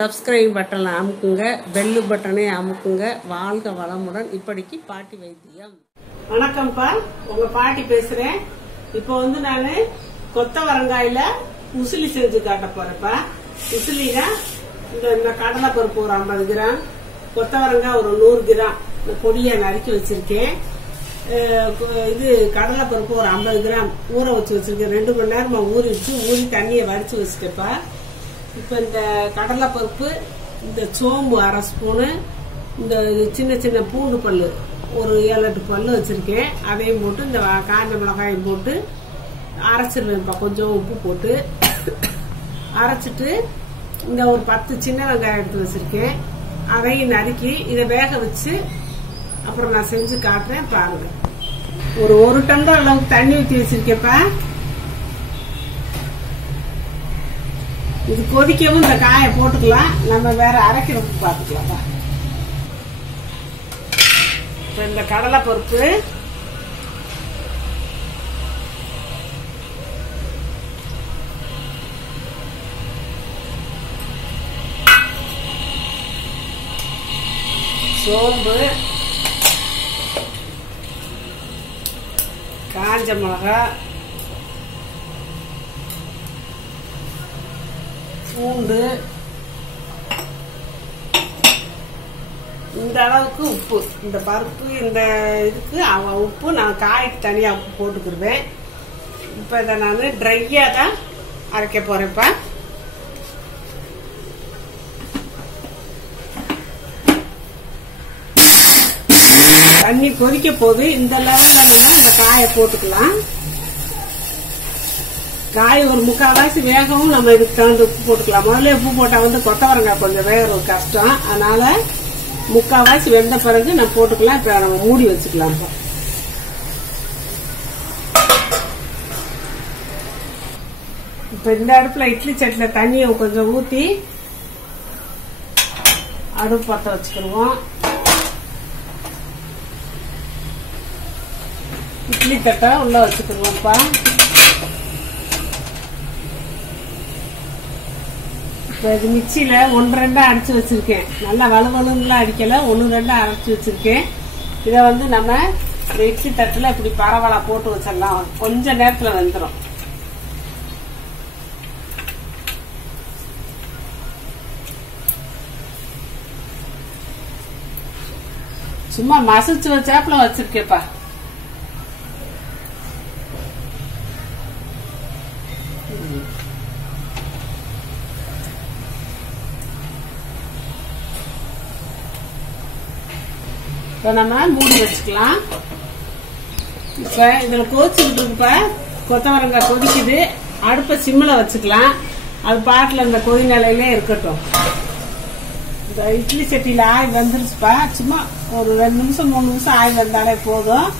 Subscribe பட்டனை அமுக்குங்க, bell பட்டனை அமுக்குங்க. வாழ்க வளமுடன். இப்படிக்கு பாட்டி வைத்தியம். வணக்கம்ப்பா, உங்க பாட்டி பேசுறேன். இப்போ நானு கொத்தவரங்காயில உசிலி செஞ்சு காட்ட போறேன்ப்பா. உசிலினா இந்த கடலை பருப்பு ஒரு 50 கிராம், கொத்தவரங்காய் ஒரு 100 கிராம் பொடியா நறுக்கி வச்சிருக்கேன். இது கடலை பருப்பு ஒரு 50 கிராம் ஊற வச்சு வச்சிருக்கேன். 2 மணி நேரமா ஊறி தண்ணியை வடிச்சு வச்சுட்டேப்பா. இப்ப இந்த கடலை பருப்பு, இந்த சோம்பு 1/2 ஸ்பூனு, இந்த சின்ன சின்ன பூண்டு பல்லு ஒரு 7-8 பல்லு வச்சிருக்கேன். அதையும் போட்டு இந்த காஞ்ச மிளகாயும் போட்டு அரைச்சிருவேன்ப்பா. கொஞ்சம் உப்பு போட்டு அரைச்சிட்டு இந்த ஒரு 10 சின்ன வெங்காயம் எடுத்து வச்சிருக்கேன். அதையும் நறுக்கி இதை வேக வச்சு அப்புறம் நான் செஞ்சு காட்டுறேன், பாருங்க. ஒரு டம்ளர் அளவுக்கு தண்ணி ஊற்றி வச்சிருக்கேன்ப்பா. இது கொதிக்கவும் இந்த காயை போட்டுக்கலாம், நம்ம வேற அரைக்கிறதுக்கு பாத்துக்கலாம். இப்ப இந்த கடலை பருப்பு, சோம்பு, காஞ்ச மிளகாய், பூண்டு, இந்த அளவுக்கு உப்பு. இந்த பருப்பு இந்த இதுக்கு உப்பு நான் காய்க்கு தனியா உப்பு போட்டுக்கிடுவேன். இப்ப இதை நான் ட்ரையா தான் அரைக்க போறேன்ப்பா. தண்ணி கொதிக்க போது இந்த லெவல்ல நம்ம இந்த காயை போட்டுக்கலாம். காய் ஒரு 3/4 வேகவும் நம்ம இதுக்கு தகுந்த உப்பு போட்டுக்கலாம். முதல்ல உப்பு போட்டா கொத்தவரங்காய் கொஞ்சம் வேகிறது கஷ்டம், அதனால 3/4 வெந்த பிறகு நம்ம போட்டுக்கலாம். இப்ப நம்ம மூடி வச்சுக்கலாம். இப்ப இந்த அடுப்புல இட்லி சட்டில தண்ணியை கொஞ்சம் ஊத்தி அடுப்பு பத்த வச்சுக்கிடுவோம். இட்லி தட்டை உள்ள வச்சுக்கிடுவோம்ப்பா. இது மிக்சியில 1-2 அரைச்சு வச்சிருக்கேன். நல்லா வலுவலுலாம் அடிக்கல, 1-2 அரைச்சு வச்சிருக்கேன். இதை நம்ம இட்லி தட்டுல இப்படி பரவலா போட்டு வச்சிடலாம். கொஞ்ச நேரத்துல வந்துடும். சும்மா மசிச்சு வச்சாப்புல வச்சிருக்கேப்பா. இப்ப நம்ம மூடி வச்சுக்கலாம். இப்ப இதுல கொதிச்சுக்கிட்டு இருக்குப்பா. கொத்தவரங்காய் கொதிக்குது. அடுப்ப சிம்ல வச்சுக்கலாம். அது பாட்டுல இந்த கொதி நிலையிலே இருக்கட்டும். இந்த இட்லி சட்டியில ஆய் வந்துருச்சுப்பா. சும்மா ஒரு 2 நிமிஷம் 3 நிமிஷம் ஆய் வந்தாலே போதும்.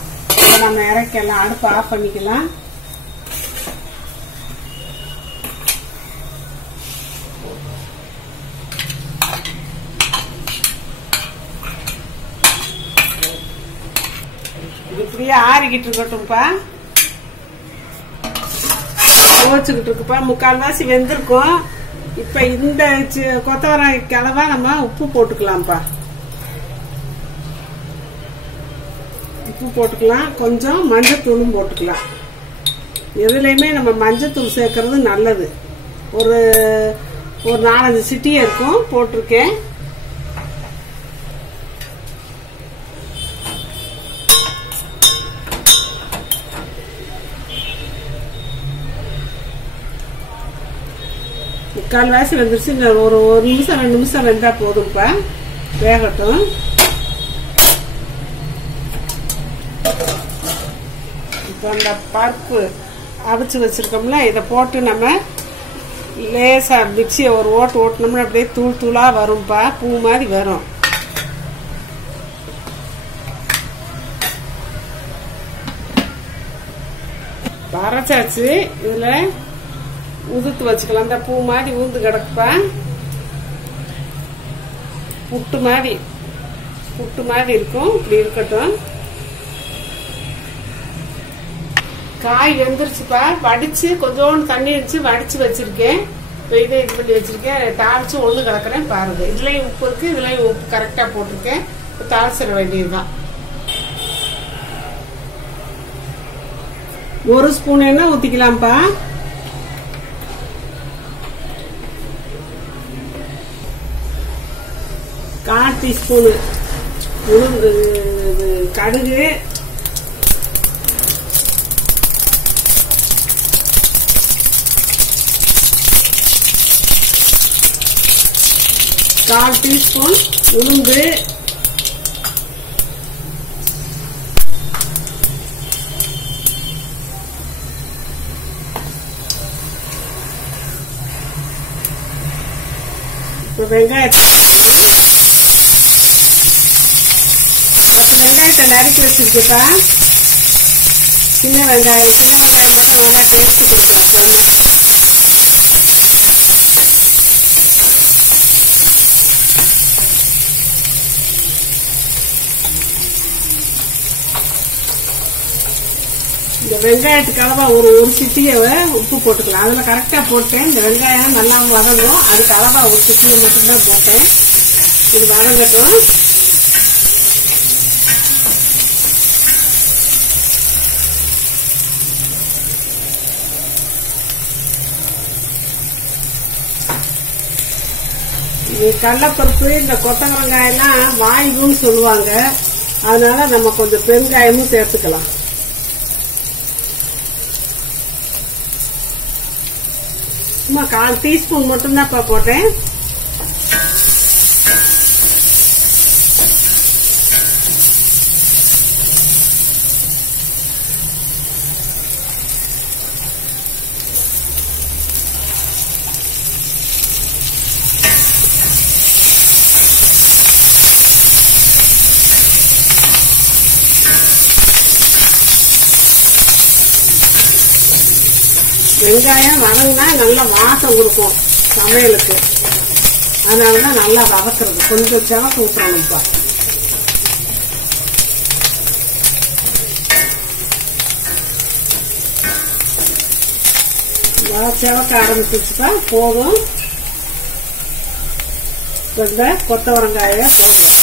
நம்ம இறக்கலாம், அடுப்பை ஆஃப் பண்ணிக்கலாம். இப்படியே ஆறிக்கிட்டு இருக்கட்டும்ப்பா. துவச்சுக்கிட்டு இருக்குப்பா. 3/4 வெந்திருக்கும். இப்ப இந்த கொத்தவரங்காய் கிழவா நம்ம உப்பு போட்டுக்கலாம்ப்பா. உப்பு போட்டுக்கலாம். கொஞ்சம் மஞ்சத்தூளும் போட்டுக்கலாம். எதுலையுமே நம்ம மஞ்சத்தூள் சேர்க்கறது நல்லது. ஒரு 4-5 சிட்டியே இருக்கும் போட்டிருக்கேன். கால்வாசி வந்துருச்சு. ஒரு 1 நிமிஷம் 2 நிமிஷம் வெந்தா போதும்ப்பா. வேகட்டும். இப்ப அந்த பருப்பு அவிச்சு வச்சிருக்கோம்ல, இதை போட்டு நம்ம லேசா மிக்சியை ஒரு ஓட்டணும்னா அப்படியே தூள் தூளா வரும்பா. பூ மாதிரி வரும். அரைச்சாச்சு. இதுல உதுத்து வச்சுக்கலாம். இந்த பூ மாதிரி ஊந்து கிடக்குப்பா. புட்டு மாதிரி இருக்கும். இப்படி இருக்கட்டும். காய் வெந்துருச்சுப்பா. வடிச்சு கொஞ்சோண்டு தண்ணி வச்சு வடிச்சு வச்சிருக்கேன். இதை இது பண்ணி வச்சிருக்கேன். தாளிச்சு ஒன்று கலக்கிறேன் பாருங்க. இதுலயும் உப்பு இருக்கு, இதுலயும் உப்பு கரெக்டா போட்டிருக்கேன். தாளிச்சிட வேண்டியதுதான். 1 ஸ்பூன் எண்ணெய் ஊத்திக்கலாம்ப்பா. கால் டீஸ்பூனு கடுகு, கால் டீஸ்பூன் உளுந்து, வெங்காயத்தை 10 வெங்காயத்தை நறுக்கி வச்சிருக்கப்பா. சின்ன வெங்காயம் மட்டும் நல்லா டேஸ்ட் கொடுக்கலாம். இந்த வெங்காயத்துக்கு அளவா ஒரு சிட்டியை உப்பு போட்டுக்கலாம். அதுல கரெக்டா போட்டேன். இந்த வெங்காயம் நல்லா வதங்கும். அதுக்கு அளவா ஒரு சிட்டியை மட்டும்தான் போட்டேன். இது வதங்கட்டும். கடலைப்பருப்பு இந்த கொத்தவரங்காயெல்லாம் வாயுன்னு சொல்லுவாங்க. அதனால நம்ம கொஞ்சம் பெருங்காயமும் சேர்த்துக்கலாம். சும்மா 1/4 டீஸ்பூன் மட்டும்தான் போட்டேன். வெங்காயம் வதங்கினா நல்லா வாசம் கொடுக்கும் சமையலுக்கு. அதனாலதான் நல்லா வதக்குறது. கொஞ்சம் சிவப்பு ஊற்றணும்ப்பா. சிவக்க ஆரம்பிச்சுப்பா. போதும். இந்த கொத்தவரங்காய போடுறோம்.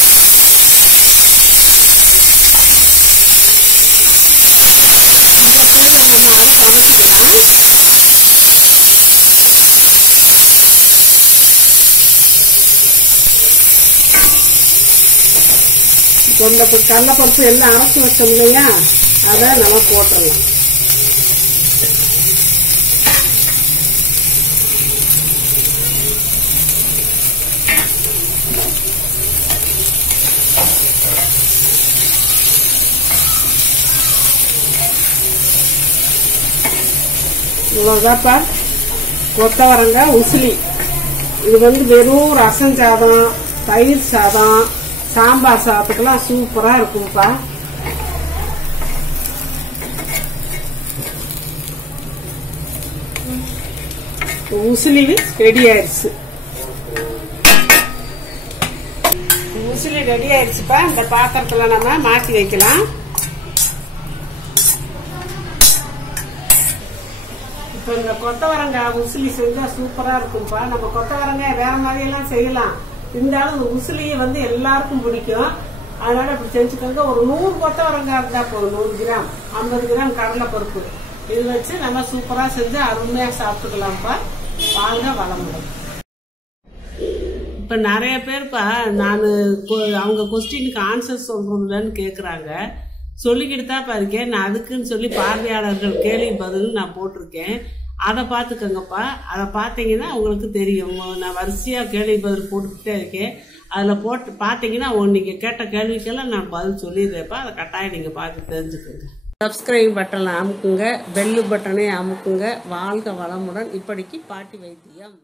நம்ம அடுப்பு அமைச்சிக்கலாம். கடலைப்பருப்பு எல்லாம் அரைச்சி வச்சோம் இல்லையா, அதை நம்ம போட்டுடலாம். இவ்வளவுதாப்பா கொத்தவரங்காய் உசிலி. இது வெறும் ரசம் சாதம், தயிர் சாதம், சாம்பார் சாதத்துக்கெல்லாம் சூப்பரா இருக்கும்ப்பா. உசிலி ரெடி ஆயிடுச்சு. உசிலி ரெடி ஆயிடுச்சுப்பா. இந்த பாத்திரத்துல நம்ம மாற்றி வைக்கலாம். இப்ப இந்த கொத்தவரங்காய் உசிலி செஞ்சா சூப்பரா இருக்கும்ப்பா. நம்ம கொத்தவரங்காய் வேற மாதிரி எல்லாம் செய்யலாம். இருந்தாலும் இந்த உசிலியை எல்லாருக்கும் பிடிக்கும். அதனால இப்படி செஞ்சுக்கோங்க. ஒரு 100 கொத்தவரங்காய் இருந்தா போதும். 100 கிராம் 50 கிராம் கடலைப்பருப்பு இது வச்சு நம்ம சூப்பரா செஞ்சு அருமையா சாப்பிட்டுக்கலாம்ப்பா. வாங்க வளமுடன். இப்ப நிறைய பேர்ப்பா அவங்க கொஸ்டினுக்கு ஆன்சர் சொல்றதுலன்னு கேக்குறாங்க. சொல்லிக்கிட்டு தான் இருக்கேன். நான் அதுக்குன்னு சொல்லி பார்வையாளர்கள் கேள்வி பதில் நான் போட்டிருக்கேன். அதை பார்த்துக்கோங்கப்பா. அதை பார்த்தீங்கன்னா உங்களுக்கு தெரியும். நான் வரிசையா கேள்வி பதில் போட்டுக்கிட்டே இருக்கேன். அதுல போட்டு பார்த்தீங்கன்னா நீங்க கேட்ட கேள்விக்கெல்லாம் நான் பதில் சொல்லிடுறேன்ப்பா. அதை கட்டாயம் நீங்க பார்த்து தெரிஞ்சுக்கோங்க. சப்ஸ்கிரைப் பட்டனை அமுக்குங்க, பெல் பட்டனை அமுக்குங்க. வாழ்க வளமுடன். இப்படிக்கு பாட்டி வைத்தியம்.